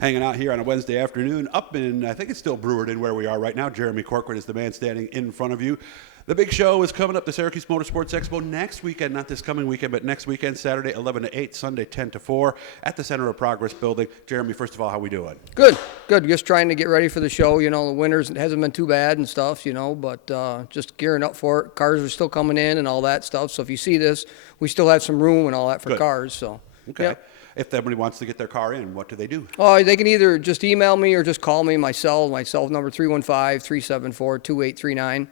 Hanging out here on a Wednesday afternoon up in, I think it's still Brewerton where we are right now. Jeremie Corcoran is the man standing in front of you. The big show is coming up, the Syracuse Motorsports Expo, next weekend, not this coming weekend, but next weekend, Saturday 11 to 8, Sunday 10 to 4 at the Center of Progress building. Jeremie, first of all, how we doing? Good. Just trying to get ready for the show. The winters hasn't been too bad and stuff, but just gearing up for it. Cars are still coming in and all that stuff. So if you see this, we still have some room and all that for Good. Cars. So okay. Yep. If somebody wants to get their car in, what do they do? Oh, they can either just email me or just call me. My cell number 315-374-2839.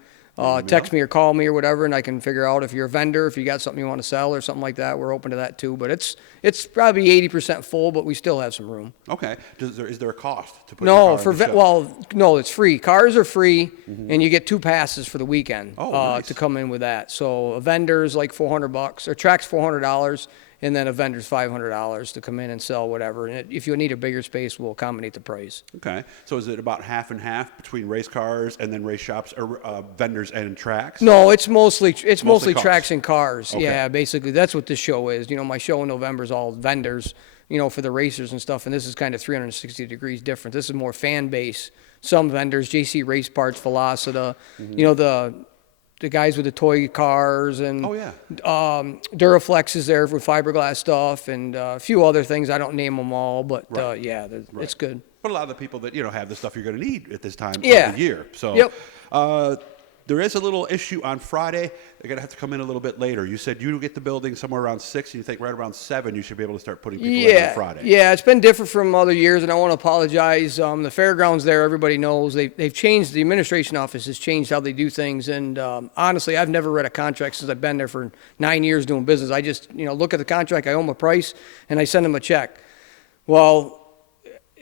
Text me or call me or whatever, and I can figure out if you're a vendor, if you got something you want to sell or something like that. We're open to that too. But it's probably 80% full, but we still have some room. Okay. Is there a cost to put your car on the show? No, it's free. Cars are free, and you get 2 passes for the weekend nice. to come in with that. So a vendor's like $400, or track's $400. And then a vendor's $500 to come in and sell whatever. And if you need a bigger space, we'll accommodate the price. Okay. So is it about half and half between race cars and then race shops, or vendors and tracks? No, it's mostly cars. tracks and cars. Okay. Yeah, basically that's what this show is. My show in November is all vendors, for the racers and stuff. And this is kind of 360 degrees different. This is more fan base. Some vendors, JC Race Parts, Velocita, the guys with the toy cars and Duraflex is there for fiberglass stuff and a few other things. I don't name them all, but it's good. But a lot of the people that have the stuff you're going to need at this time of the year. So yep. There is a little issue on Friday. They're going to have to come in a little bit later. You said you get the building somewhere around 6, and you think right around 7 you should be able to start putting people in on Friday. Yeah, it's been different from other years, and I want to apologize. The fairgrounds there, everybody knows, they've changed, the administration office has changed how they do things, and honestly, I've never read a contract since I've been there for 9 years doing business. I just, look at the contract, I owe them a price, and I send them a check. Well,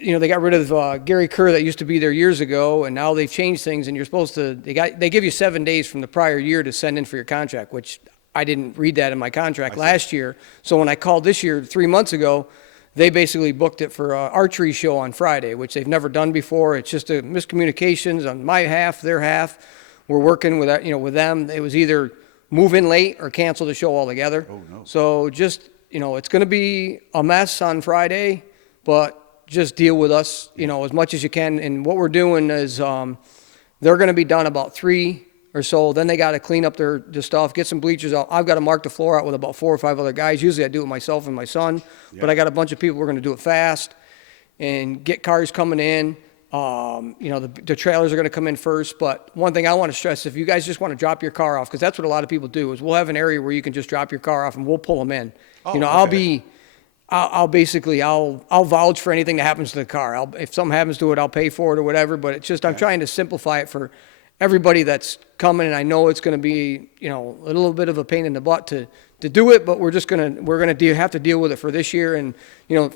they got rid of Gary Kerr that used to be there years ago, and now they've changed things, and you're supposed to, they give you 7 days from the prior year to send in for your contract, which I didn't read that in my contract last year. So when I called this year 3 months ago, they basically booked it for an archery show on Friday, which they've never done before. It's just a miscommunications on my half, their half. We're working with that, with them. It was either move in late or cancel the show altogether. Oh, no. So just, it's going to be a mess on Friday, but just deal with us, as much as you can. And what we're doing is they're going to be done about 3 or so. Then they got to clean up their stuff, get some bleachers out. I've got to mark the floor out with about 4 or 5 other guys. Usually I do it myself and my son, but I got a bunch of people. We're going to do it fast and get cars coming in. The trailers are going to come in first. But one thing I want to stress, if you guys just want to drop your car off, because that's what a lot of people do, is we'll have an area where you can just drop your car off and we'll pull them in. Okay. I'll vouch for anything that happens to the car. If something happens to it, I'll pay for it or whatever. But it's just, I'm trying to simplify it for everybody that's coming. And I know it's going to be, a little bit of a pain in the butt to do it, but we're going to have to deal with it for this year. And,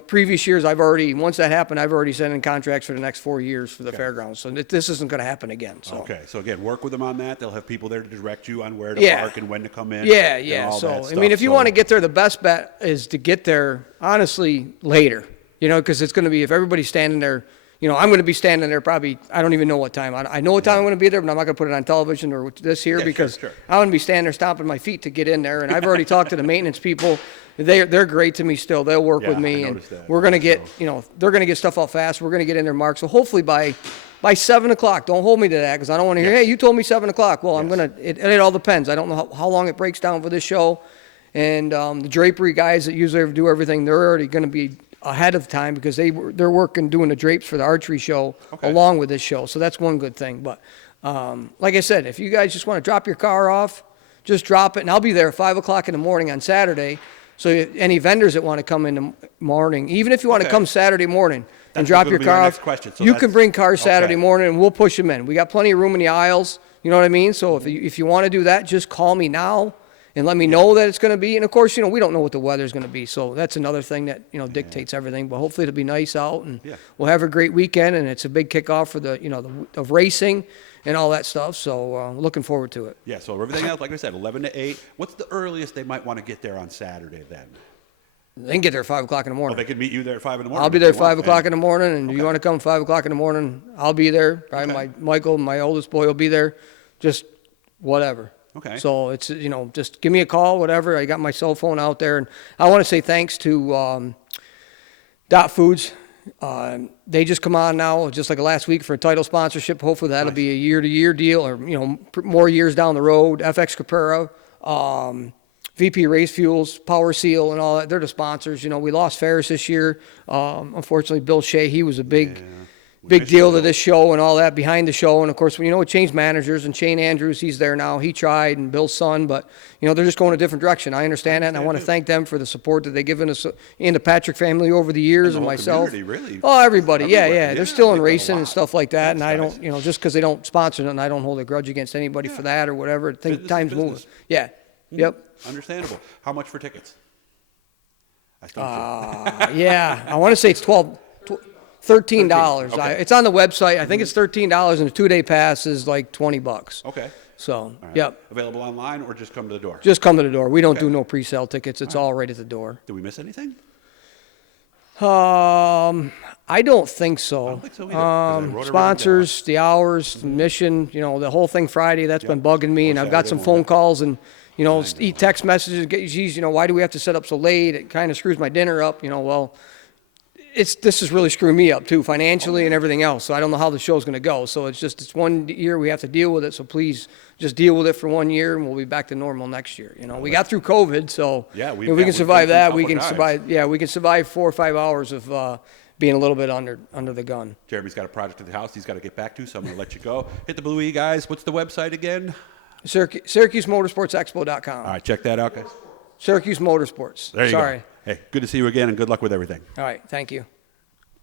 previous years, once that happened, I've already sent in contracts for the next 4 years for the fairgrounds. So this isn't going to happen again. So. Okay. So again, work with them on that. They'll have people there to direct you on where to park and when to come in. Yeah. So, if you want to get there, the best bet is to get there, honestly, later, because it's going to be, if everybody's standing there, I'm going to be standing there probably, I don't even know what time. I know what time I'm going to be there, but I'm not going to put it on television or this here because sure. I'm going to be standing there stomping my feet to get in there. And I've already talked to the maintenance people. They're great to me still. They'll work with me. And we're going to get, they're going to get stuff out fast. We're going to get in there, Mark. So hopefully by 7 o'clock, don't hold me to that because I don't want to hear, hey, you told me 7 o'clock. Well, I'm going to, it all depends. I don't know how long it breaks down for this show. And the drapery guys that usually do everything, they're already going to be ahead of time because they're working doing the drapes for the archery show along with this show. So that's one good thing. But like I said, if you guys just want to drop your car off, just drop it. And I'll be there at 5 o'clock in the morning on Saturday. So any vendors that want to come in the morning, even if you want to come Saturday morning and drop your car off, so you can bring cars Saturday morning and we'll push them in. We got plenty of room in the aisles. You know what I mean? So if you want to do that, just call me now. And let me know that it's going to be. And, of course, we don't know what the weather's going to be. So that's another thing that, dictates everything. But hopefully it'll be nice out. And we'll have a great weekend. And it's a big kickoff for of racing and all that stuff. So looking forward to it. Yeah, so everything else, like I said, 11 to 8. What's the earliest they might want to get there on Saturday then? They can get there at 5 o'clock in the morning. They could meet you there at 5 in the morning. I'll be there at 5 o'clock in the morning. And if you want to come 5 o'clock in the morning, I'll be there. Probably Michael, my oldest boy, will be there. Just whatever. Okay. So it's, just give me a call, whatever. I got my cell phone out there. And I want to say thanks to Dot Foods. They just come on now, just like last week for a title sponsorship. Hopefully that'll be a year-to-year deal, or more years down the road. FX Capera, VP Race Fuels, Power Seal, and all that. They're the sponsors. We lost Ferris this year. Unfortunately, Bill Shea, he was a big deal to this show and all that behind the show. And of course, it changed managers, and Shane Andrews, he's there now. He tried, and Bill's son, but they're just going a different direction. I understand that, and I want to thank them for the support that they've given us and the Patrick family over the years, and myself. Really? Oh, everybody, yeah. They're still in racing and stuff like that, and I don't, just because they don't sponsor it, and I don't hold a grudge against anybody for that or whatever. I think time's moving. Yeah. Yep. Understandable. How much for tickets? Yeah, I want to say it's $13. Okay. It's on the website. I think it's $13, and the 2-day pass is like $20. Okay. So, Right. yep. Available online or just come to the door? Just come to the door. We don't do no pre-sale tickets. It's all right at the door. Did we miss anything? I don't think so. I don't think so either, 'cause I wrote everything Sponsors, the hours, the mission, the whole thing Friday, that's been bugging me, and I've got some Saturday phone morning. calls and, text messages, geez, why do we have to set up so late? It kind of screws my dinner up, well, this is really screwing me up too, financially and everything else, so I don't know how the show's going to go. So it's 1 year we have to deal with it, so please just deal with it for 1 year, and we'll be back to normal next year. We got through COVID, so if we can survive that, we can survive. Yeah, we can survive 4 or 5 hours of being a little bit under the gun. Jeremie's got a project at the house he's got to get back to, so I'm going to let you go. Hit the Blue E, guys. What's the website again? Syracuse Motorsports Expo.com. All right, check that out, guys. Syracuse Motorsports. There you Sorry. go. Hey, good to see you again, and good luck with everything. All right, thank you.